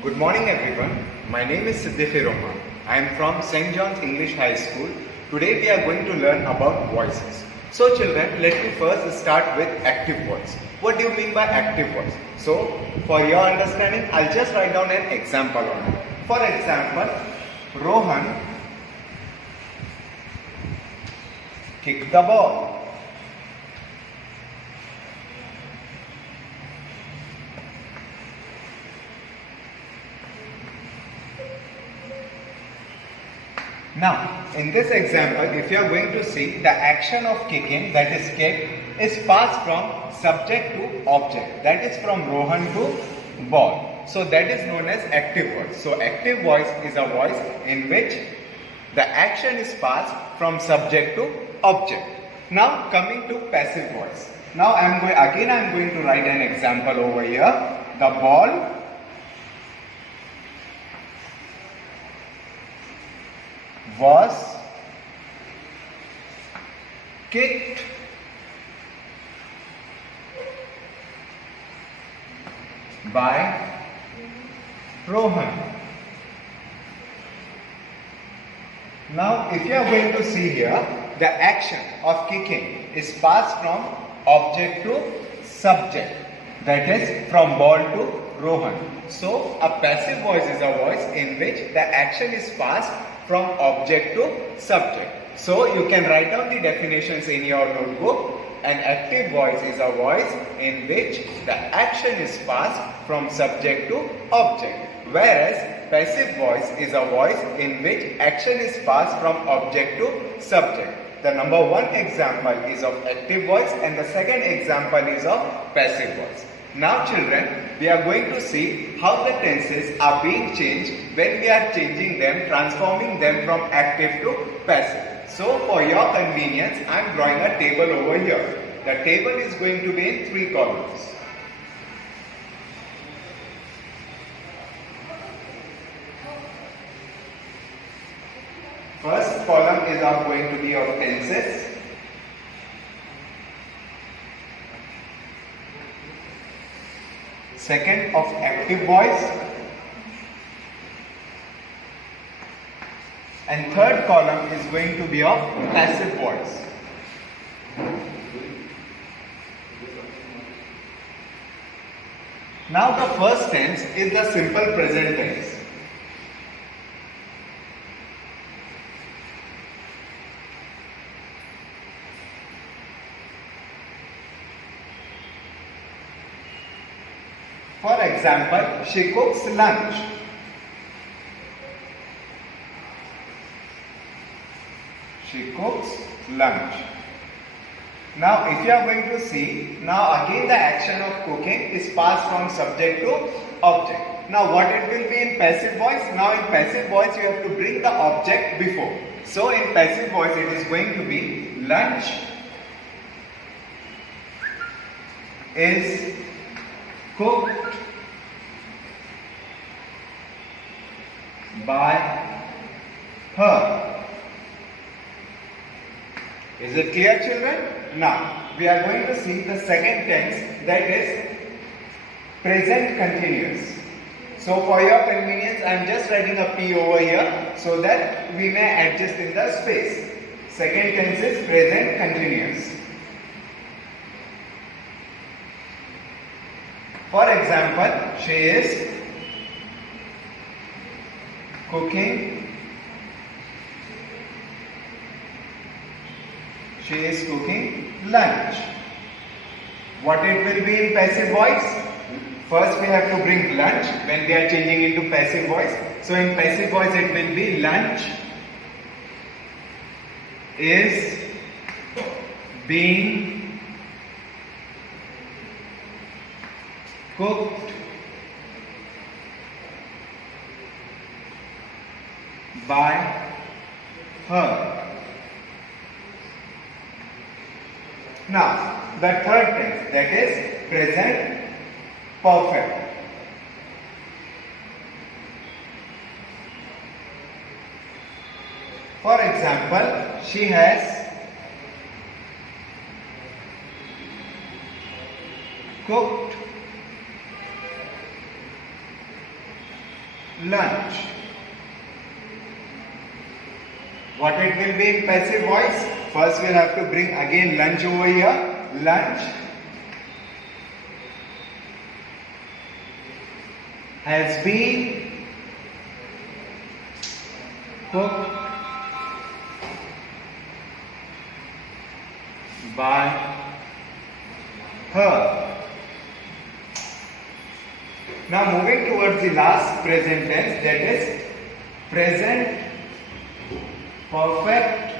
Good morning everyone. My name is Siddiqui Rohan. I am from St. John's English High School. Today we are going to learn about voices. So children, let me first start with active voice. What do you mean by active voice? So for your understanding, I'll just write down an example on it. For example, Rohan kicked the ball. Now, in this example, if you are going to see, the action of kicking, that is kick, is passed from subject to object. That is from Rohan to ball. So that is known as active voice. So active voice is a voice in which the action is passed from subject to object. Now coming to passive voice. Now I am going to write an example over here. The ball was kicked by Rohan. Now if you are going to see here, the action of kicking is passed from object to subject, that is from ball to Rohan. So a passive voice is a voice in which the action is passed from object to subject. So you can write down the definitions in your notebook. An active voice is a voice in which the action is passed from subject to object, whereas passive voice is a voice in which action is passed from object to subject. The number one example is of active voice and the second example is of passive voice. Now children, we are going to see how the tenses are being changed when we are changing them, transforming them from active to passive. So for your convenience, I am drawing a table over here. The table is going to be in 3 columns. First column is going to be of tenses. Second of active voice, and third column is going to be of passive voice. Now the first tense is the simple present tense. For example, she cooks lunch. She cooks lunch. Now if you are going to see, now again the action of cooking is passed from subject to object. Now what it will be in passive voice? Now in passive voice you have to bring the object before. So in passive voice it is going to be lunch is cooked by her. Is it clear children? Now we are going to see the second tense, that is present continuous. So for your convenience I am just writing a P over here so that we may adjust in the space. Second tense is present continuous. For example, she is cooking. She is cooking lunch. What it will be in passive voice? First we have to bring lunch when we are changing into passive voice. So in passive voice it will be lunch is being cooked by her. Now, the third tense, that is present perfect. For example, she has cooked lunch. What it will be in passive voice? First we'll have to bring again lunch over here. Lunch has been cooked by her. Now moving towards the last present tense, that is present perfect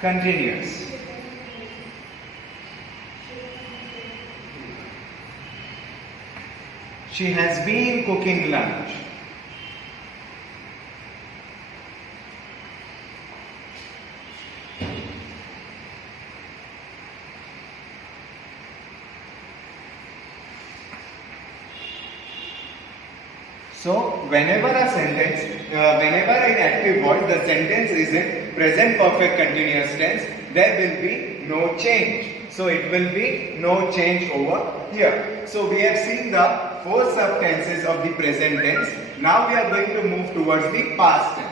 continuous. She has been cooking lunch. So, whenever an active voice, the sentence is in present perfect continuous tense, there will be no change. So, it will be no change over here. So, we have seen the 4 subtenses of the present tense. Now, we are going to move towards the past tense.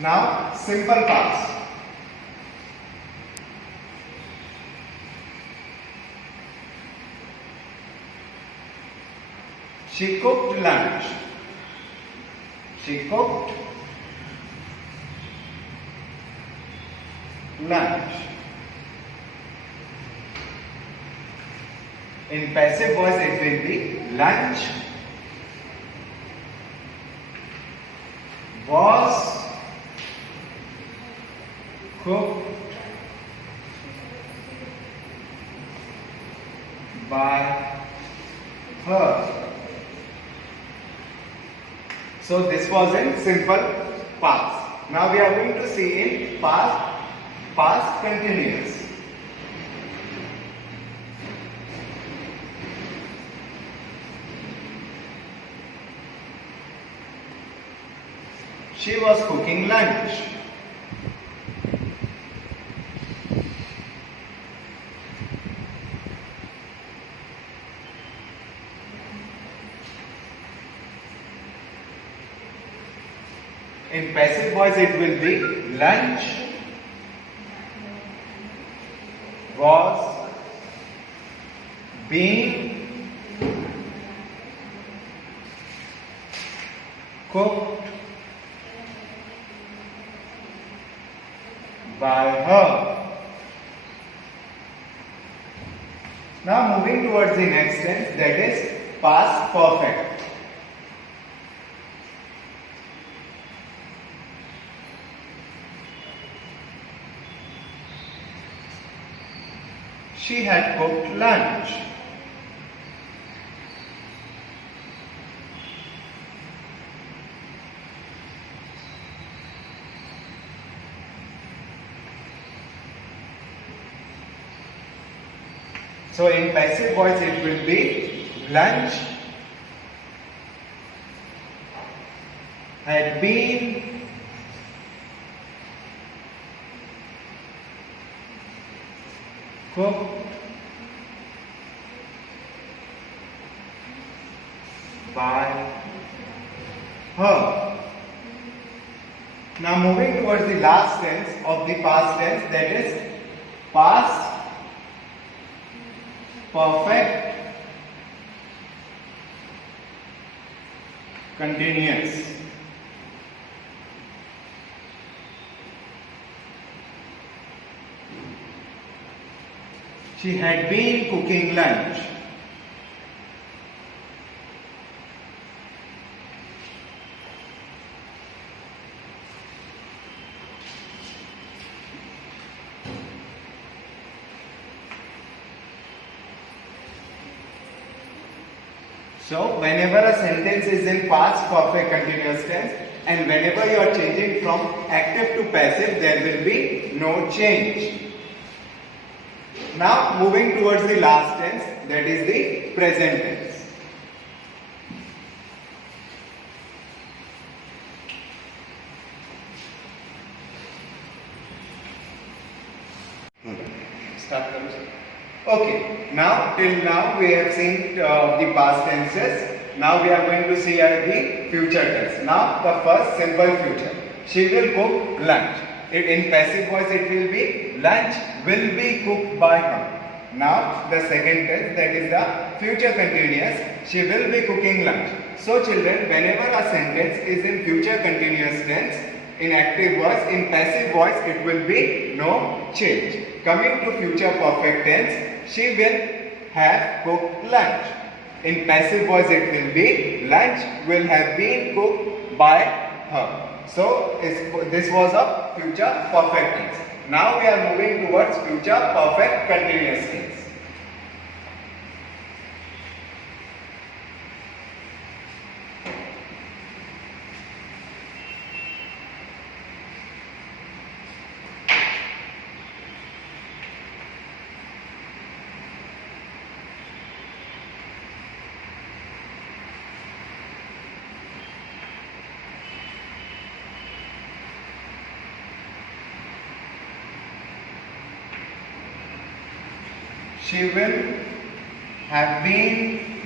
Now, simple past. She cooked lunch. She cooked lunch. In passive voice, it will be lunch was cooked by her. So this was in simple past. Now we are going to see in past continuous. She was cooking lunch. In passive voice, it will be lunch was being cooked by her. Now moving towards the next tense, that is past perfect. She had cooked lunch. So in passive voice it will be lunch had been cooked by her. Now moving towards the last tense of the past tense, that is past perfect continuous. She had been cooking lunch. So, whenever a sentence is in past perfect continuous tense and whenever you are changing from active to passive, there will be no change. Now moving towards the last tense, that is the present tense. Start. Okay, now till now we have seen the past tenses. Now we are going to see the future tense. Now the first simple future. She will cook lunch. In passive voice it will be lunch will be cooked by her. Now the second tense, that is the future continuous. She will be cooking lunch. So children, whenever a sentence is in future continuous tense, in active voice, in passive voice it will be no change. Coming to future perfect tense, she will have cooked lunch. In passive voice it will be lunch will have been cooked by her. So this was a future perfect tense. Now we are moving towards future perfect continuous tense. She will have been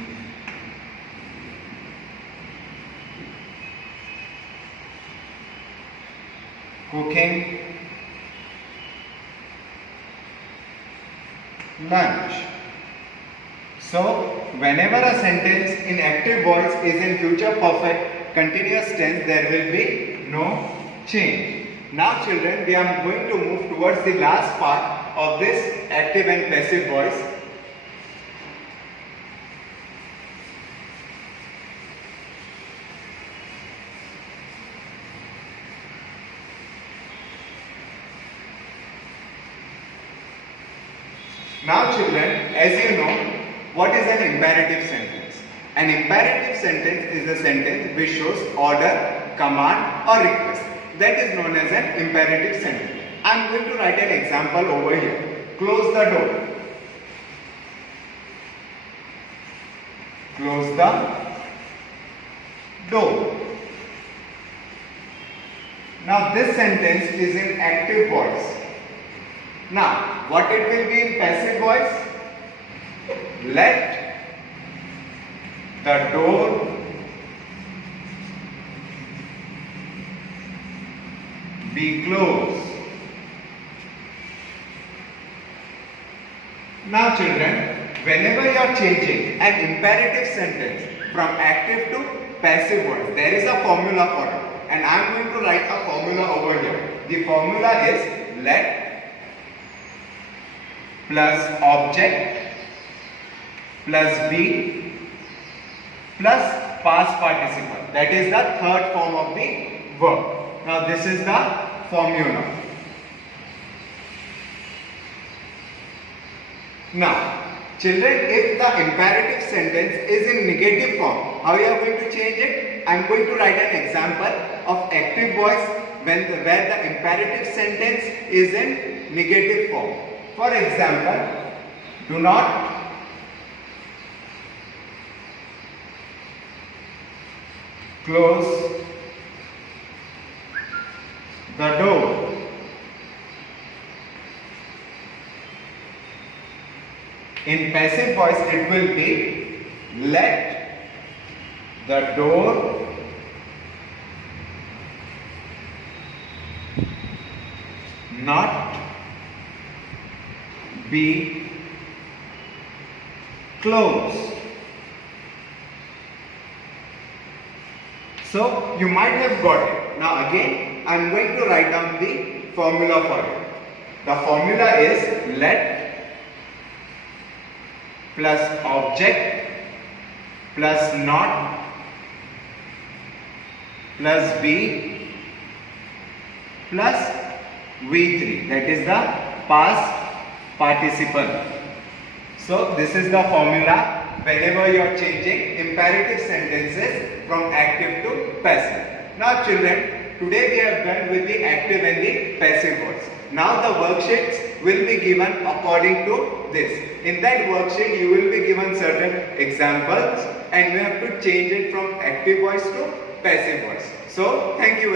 cooking lunch. So, whenever a sentence in active voice is in future perfect continuous tense, there will be no change. Now children, we are going to move towards the last part of this active and passive voice. Now children, as you know, what is an imperative sentence? An imperative sentence is a sentence which shows order, command or request. That is known as an imperative sentence. I am going to write an example over here. Close the door. Close the door. Now this sentence is in active voice. Now what it will be in passive voice? Let the door be closed. Now children, whenever you are changing an imperative sentence from active to passive voice, there is a formula for it, and I am going to write a formula over here. The formula is let plus object plus be plus past participle. That is the third form of the verb. Now this is the formula. Now, children, if the imperative sentence is in negative form, how you are going to change it? I am going to write an example of active voice where the imperative sentence is in negative form. For example, do not close the door. In passive voice it will be let the door not be closed. So you might have got it. Now again I am going to write down the formula for it. The formula is let plus object plus not plus be plus V3, that is the past participle. So this is the formula whenever you are changing imperative sentences from active to passive. Now children, today we have done with the active and the passive voice. Now the worksheets will be given according to this. In that worksheet you will be given certain examples and you have to change it from active voice to passive voice. So thank you.